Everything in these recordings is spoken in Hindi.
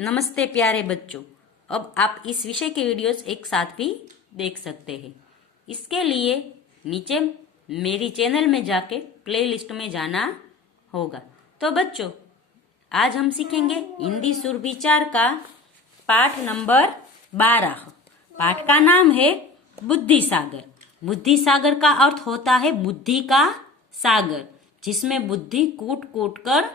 नमस्ते प्यारे बच्चों। अब आप इस विषय के वीडियोस एक साथ भी देख सकते हैं। इसके लिए नीचे मेरी चैनल में जाके प्लेलिस्ट में जाना होगा। तो बच्चों, आज हम सीखेंगे हिंदी सुरविचार का पाठ नंबर 12। पाठ का नाम है बुद्धि सागर। बुद्धि सागर का अर्थ होता है बुद्धि का सागर, जिसमें बुद्धि कूट कूट कर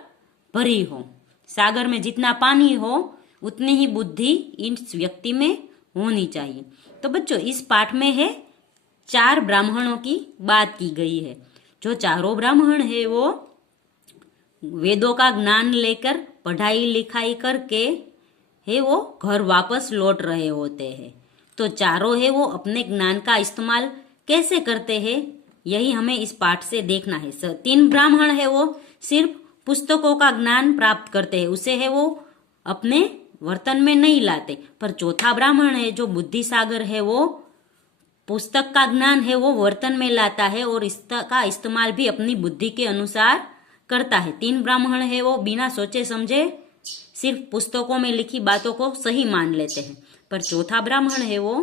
भरी हो। सागर में जितना पानी हो उतनी ही बुद्धि इस व्यक्ति में होनी चाहिए। तो बच्चों, इस पाठ में है 4 ब्राह्मणों की बात की गई है। जो चारों ब्राह्मण है वो वेदों का ज्ञान लेकर पढ़ाई लिखाई करके है वो घर वापस लौट रहे होते हैं। तो चारों है वो अपने ज्ञान का इस्तेमाल कैसे करते हैं, यही हमें इस पाठ से देखना है। 3 ब्राह्मण है वो सिर्फ पुस्तकों का ज्ञान प्राप्त करते हैं, उसे है वो अपने वर्तन में नहीं लाते। पर चौथा ब्राह्मण है जो बुद्धि सागर है, वो पुस्तक का ज्ञान है वो वर्तन में लाता है और इसका इस्तेमाल भी अपनी बुद्धि के अनुसार करता है। 3 ब्राह्मण है वो बिना सोचे समझे सिर्फ पुस्तकों में लिखी बातों को सही मान लेते हैं। पर चौथा ब्राह्मण है वो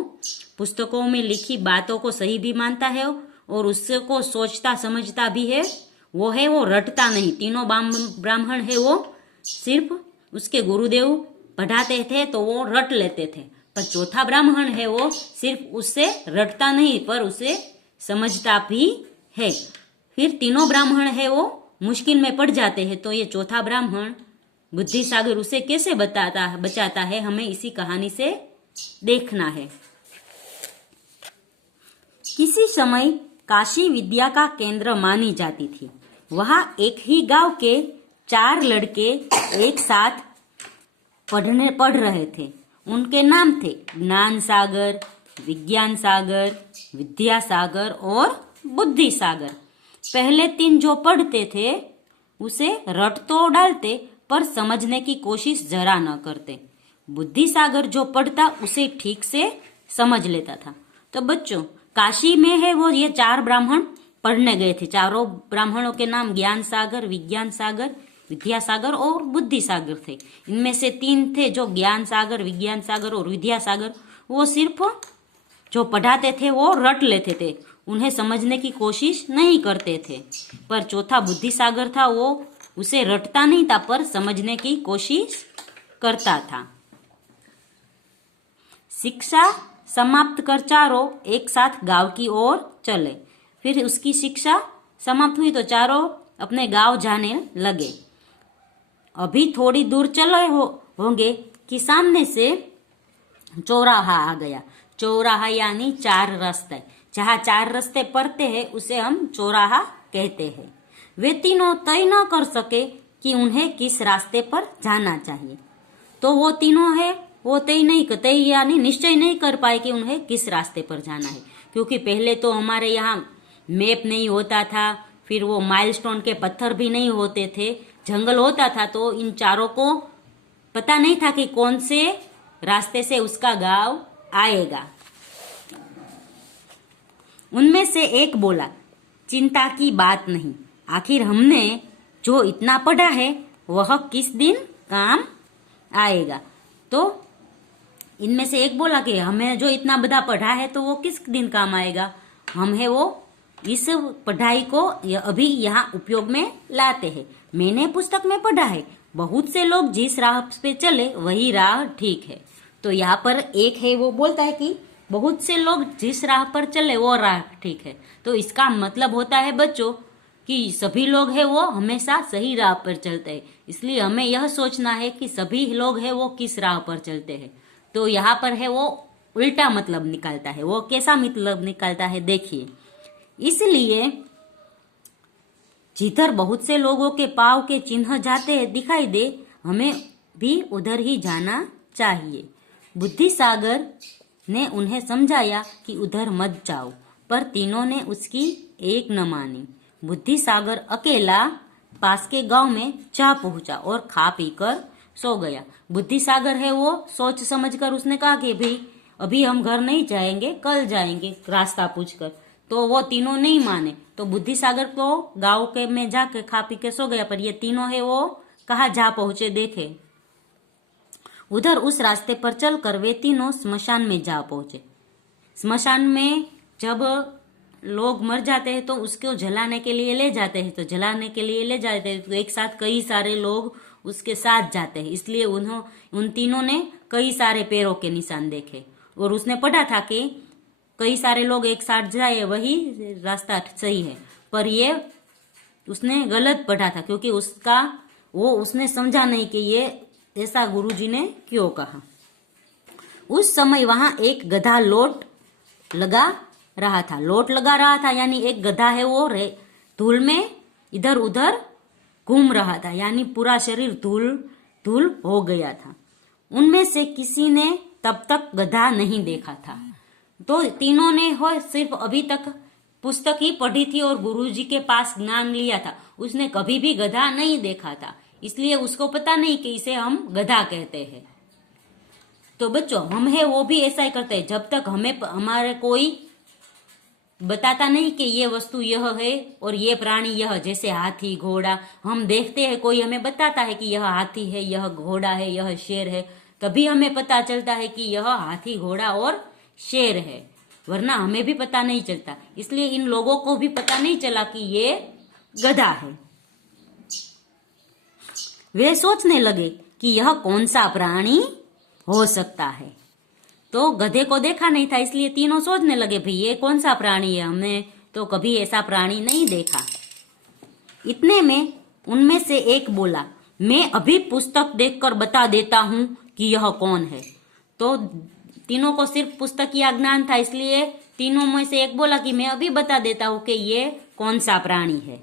पुस्तकों में लिखी बातों को सही भी मानता है और उसको सोचता समझता भी है। वो रटता नहीं। तीनों ब्राह्मण है वो सिर्फ उसके गुरुदेव पढ़ाते थे तो वो रट लेते थे। पर चौथा ब्राह्मण है वो सिर्फ उससे रटता नहीं पर उसे समझता भी है। फिर तीनों ब्राह्मण है वो मुश्किल में पड़ जाते हैं, तो ये चौथा ब्राह्मण बुद्धि सागर उसे कैसे बचाता है, हमें इसी कहानी से देखना है। किसी समय काशी विद्या का केंद्र मानी जाती थी। वहां एक ही गांव के 4 लड़के एक साथ पढ़ रहे थे। उनके नाम थे ज्ञान सागर, विज्ञान सागर, विद्या सागर और बुद्धि सागर। पहले 3 जो पढ़ते थे उसे रट तो डालते पर समझने की कोशिश जरा न करते। बुद्धि सागर जो पढ़ता उसे ठीक से समझ लेता था। तो बच्चों, काशी में है वो ये 4 ब्राह्मण पढ़ने गए थे। चारों ब्राह्मणों के नाम ज्ञान सागर, विज्ञान सागर, विद्या सागर और बुद्धि सागर थे। इनमें से 3 थे जो ज्ञान सागर, विज्ञान सागर और विद्या सागर, वो सिर्फ जो पढ़ाते थे वो रट लेते थे, उन्हें समझने की कोशिश नहीं करते थे। पर चौथा बुद्धि सागर था, वो उसे रटता नहीं था पर समझने की कोशिश करता था। शिक्षा समाप्त कर चारों एक साथ गांव की ओर चले। फिर उसकी शिक्षा समाप्त हुई तो चारों अपने गांव जाने लगे। अभी थोड़ी दूर चले होंगे कि सामने से चौराहा आ गया। चौराहा यानी 4 रास्ते। जहाँ 4 रास्ते पड़ते हैं उसे हम चौराहा कहते हैं। वे तीनों तय न कर सके कि उन्हें किस रास्ते पर जाना चाहिए। तो वो तीनों है वो तय यानी निश्चय नहीं कर पाए कि उन्हें किस रास्ते पर जाना है। क्योंकि पहले तो हमारे यहाँ मैप नहीं होता था, फिर वो माइलस्टोन के पत्थर भी नहीं होते थे, जंगल होता था। तो इन चारों को पता नहीं था कि कौन से रास्ते से उसका गांव आएगा। उनमें से एक बोला, चिंता की बात नहीं, आखिर हमने जो इतना पढ़ा है वह किस दिन काम आएगा। तो इनमें से एक बोला कि हमें जो इतना बड़ा पढ़ा है तो वो किस दिन काम आएगा। हम है वो इस पढ़ाई को अभी यहाँ उपयोग में लाते हैं। मैंने पुस्तक में पढ़ा है बहुत से लोग जिस राह पे चले वही राह ठीक है। तो यहाँ पर एक है वो बोलता है कि बहुत से लोग जिस राह पर चले वो राह ठीक है। तो इसका मतलब होता है बच्चों कि सभी लोग है वो हमेशा सही राह पर चलते हैं। इसलिए हमें यह सोचना है कि सभी लोग है वो किस राह पर चलते हैं। तो यहाँ पर है वो उल्टा मतलब निकालता है। वो कैसा मतलब निकालता है देखिए। इसलिए जिधर बहुत से लोगों के पांव के चिन्ह जाते हैं दिखाई दे, हमें भी उधर ही जाना चाहिए। बुद्धि सागर ने उन्हें समझाया कि उधर मत जाओ, पर तीनों ने उसकी एक न मानी। बुद्धि सागर अकेला पास के गांव में जा पहुंचा और खा पीकर सो गया। बुद्धि सागर है वो सोच समझकर उसने कहा कि भाई अभी हम घर नहीं जाएंगे, कल जाएंगे रास्ता पूछकर। तो वो तीनों नहीं माने। तो बुद्धि सागर तो गांव के में जाके खा पी के सो गया। पर ये तीनों है वो कहाँ जा पहुंचे देखे। उधर उस रास्ते पर चलकर वे तीनों स्मशान में जा पहुंचे। स्मशान में जब लोग मर जाते हैं तो उसको जलाने के लिए ले जाते हैं, तो जलाने के लिए ले जाते हैं तो एक साथ कई सारे लोग उसके साथ जाते हैं, इसलिए उन तीनों ने कई सारे पैरों के निशान देखे और उसने पढ़ा था कि कई सारे लोग एक साथ जाए वही रास्ता सही है, पर ये उसने गलत पढ़ा था क्योंकि उसने समझा नहीं कि ये ऐसा गुरुजी ने क्यों कहा। उस समय वहां एक गधा लोट लगा रहा था, यानी एक गधा है वो धूल में इधर उधर घूम रहा था, यानी पूरा शरीर धूल हो गया था। उनमें से किसी ने तब तक गधा नहीं देखा था, तो तीनों ने सिर्फ अभी तक पुस्तक ही पढ़ी थी और गुरुजी के पास ज्ञान लिया था। उसने कभी भी गधा नहीं देखा था, इसलिए उसको पता नहीं कि इसे हम गधा कहते हैं। तो बच्चों, हम है वो भी ऐसा ही करते हैं, जब तक हमारे कोई बताता नहीं कि ये वस्तु यह है और ये प्राणी यह, जैसे हाथी घोड़ा, हम देखते हैं कोई हमें बताता है कि यह हाथी है, यह घोड़ा है, यह शेर है, तभी हमें पता चलता है कि यह हाथी घोड़ा और शेर है, वरना हमें भी पता नहीं चलता। इसलिए इन लोगों को भी पता नहीं चला कि ये गधा है। वे सोचने लगे कि यह कौन सा प्राणी हो सकता है, तो गधे को देखा नहीं था, इसलिए तीनों सोचने लगे भाई ये कौन सा प्राणी है, हमने तो कभी ऐसा प्राणी नहीं देखा। इतने में उनमें से एक बोला, मैं अभी पुस्तक देखकर बता देता हूं कि यह कौन है। तो तीनों को सिर्फ पुस्तक की ज्ञान था, इसलिए तीनों में से एक बोला कि मैं अभी बता देता हूं कि ये कौन सा प्राणी है,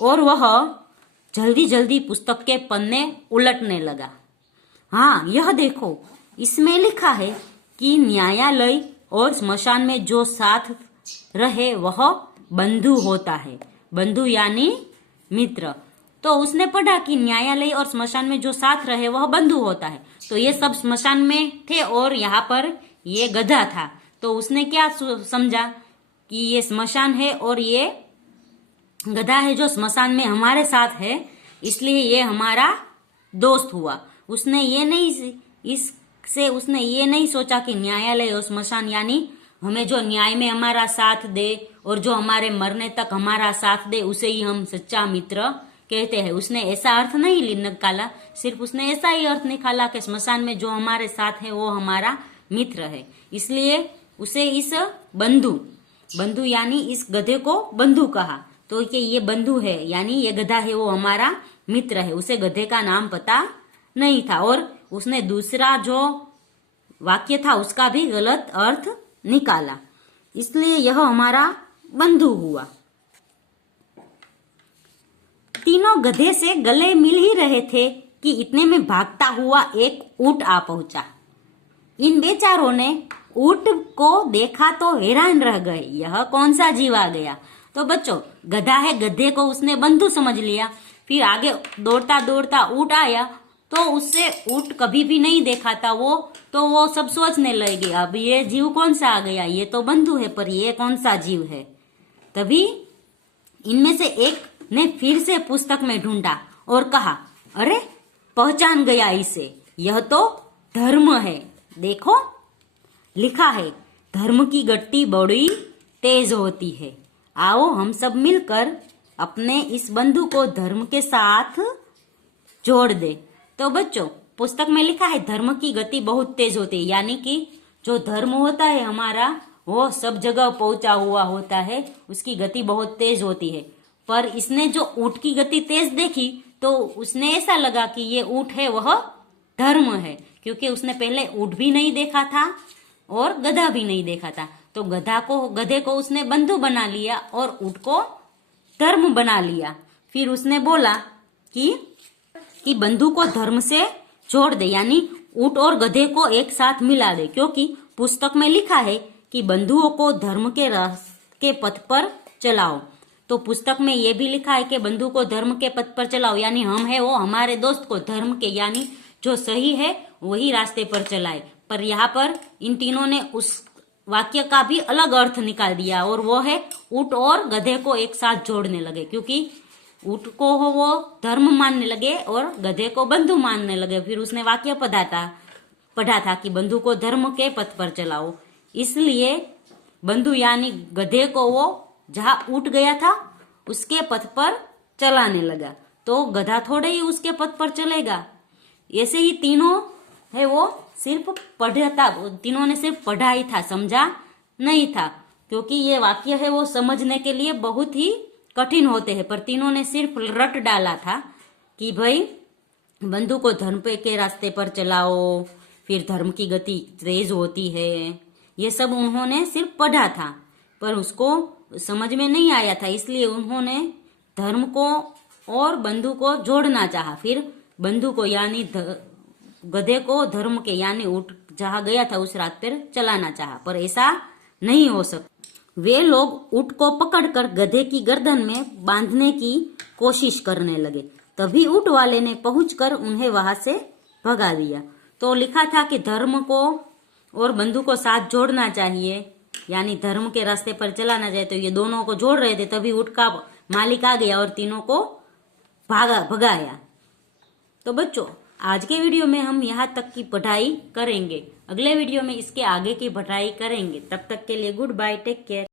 और वह जल्दी जल्दी पुस्तक के पन्ने उलटने लगा। हाँ, यह देखो, इसमें लिखा है कि न्यायालय और स्मशान में जो साथ रहे वह बंधु होता है। बंधु यानी मित्र। तो उसने पढ़ा कि न्यायालय और स्मशान में जो साथ रहे वह बंधु होता है, तो ये सब स्मशान में थे और यहाँ पर ये गधा था, तो उसने क्या समझा कि ये स्मशान है और ये गधा है जो स्मशान में हमारे साथ है, इसलिए ये हमारा दोस्त हुआ। उसने ये नहीं सोचा कि न्यायालय और स्मशान यानी हमें जो न्याय में हमारा साथ दे और जो हमारे मरने तक हमारा साथ दे उसे ही हम सच्चा मित्र कहते हैं। उसने ऐसा अर्थ नहीं निकाला, सिर्फ उसने ऐसा ही अर्थ निकाला कि स्मशान में जो हमारे साथ है वो हमारा मित्र है, इसलिए उसे इस बंधु यानी इस गधे को बंधु कहा। तो कि ये बंधु है यानी ये गधा है वो हमारा मित्र है, उसे गधे का नाम पता नहीं था और उसने दूसरा जो वाक्य था उसका भी गलत अर्थ निकाला, इसलिए यह हमारा बंधु हुआ। तीनों गधे से गले मिल ही रहे थे कि इतने में भागता हुआ एक ऊंट आ पहुंचा। इन बेचारों ने ऊंट को देखा तो हैरान रह गए, यह कौन सा जीव आ गया। तो बच्चों, गधा है, गधे को उसने बंधु समझ लिया। फिर आगे दौड़ता दौड़ता ऊंट आया, तो उससे ऊंट कभी भी नहीं देखा था वो सब सोचने लगे अब ये जीव कौन सा आ गया, ये तो बंधु है पर ये कौन सा जीव है। तभी इनमें से एक ने फिर से पुस्तक में ढूंढा और कहा, अरे पहचान गया इसे, यह तो धर्म है। देखो लिखा है, धर्म की गति बड़ी तेज होती है, आओ हम सब मिलकर अपने इस बंधु को धर्म के साथ जोड़ दे। तो बच्चों, पुस्तक में लिखा है धर्म की गति बहुत तेज होती है, यानी कि जो धर्म होता है हमारा वो सब जगह पहुंचा हुआ होता है, उसकी गति बहुत तेज होती है। पर इसने जो ऊंट की गति तेज देखी तो उसने ऐसा लगा कि ये ऊंट है वह धर्म है, क्योंकि उसने पहले ऊंट भी नहीं देखा था और गधा भी नहीं देखा था। तो गधे को उसने बंधु बना लिया और ऊंट को धर्म बना लिया। फिर उसने बोला कि बंधु को धर्म से जोड़ दे, यानी ऊंट और गधे को एक साथ मिला दे, क्योंकि पुस्तक में लिखा है कि बंधुओं को धर्म के पथ पर चलाओ। तो पुस्तक में ये भी लिखा है कि बंधु को धर्म के पथ पर चलाओ, यानी हम है वो हमारे दोस्त को धर्म के यानी जो सही है वही रास्ते पर चलाए। पर यहाँ पर इन तीनों ने उस वाक्य का भी अलग अर्थ निकाल दिया और वो है ऊंट और गधे को एक साथ जोड़ने लगे, क्योंकि ऊँट को हो वो धर्म मानने लगे और गधे को बंधु मानने लगे। फिर उसने वाक्य पढ़ा था कि बंधु को धर्म के पथ पर चलाओ। इसलिए बंधु यानी गधे को वो जहां ऊँट गया था उसके पथ पर चलाने लगा, तो गधा थोड़े ही उसके पथ पर चलेगा। ऐसे ही तीनों है वो सिर्फ पढ़ता, तीनों ने सिर्फ पढ़ा ही था, समझा नहीं था, क्योंकि ये वाक्य है वो समझने के लिए बहुत ही कठिन होते हैं। पर तीनों ने सिर्फ रट डाला था कि भाई बंधु को धर्म पे के रास्ते पर चलाओ, फिर धर्म की गति तेज होती है, ये सब उन्होंने सिर्फ पढ़ा था, पर उसको समझ में नहीं आया था। इसलिए उन्होंने धर्म को और बंधु को जोड़ना चाहा। फिर बंधु को यानी गधे को धर्म के यानी ऊँट जहां गया था उस रात पर चलाना चाहा, पर ऐसा नहीं हो सकता। वे लोग ऊँट को पकड़कर गधे की गर्दन में बांधने की कोशिश करने लगे। तभी ऊँट वाले ने पहुंचकर उन्हें वहां से भगा दिया। तो लिखा था कि धर्म को और बंधु को साथ जोड़ना चाहिए, यानी धर्म के रास्ते पर चलाना चाहिए। तो ये दोनों को जोड़ रहे थे, तभी ऊँट का मालिक आ गया और तीनों को भगाया। तो बच्चों, आज के वीडियो में हम यहाँ तक की पढ़ाई करेंगे। अगले वीडियो में इसके आगे की पढ़ाई करेंगे। तब तक के लिए गुड बाय, टेक केयर।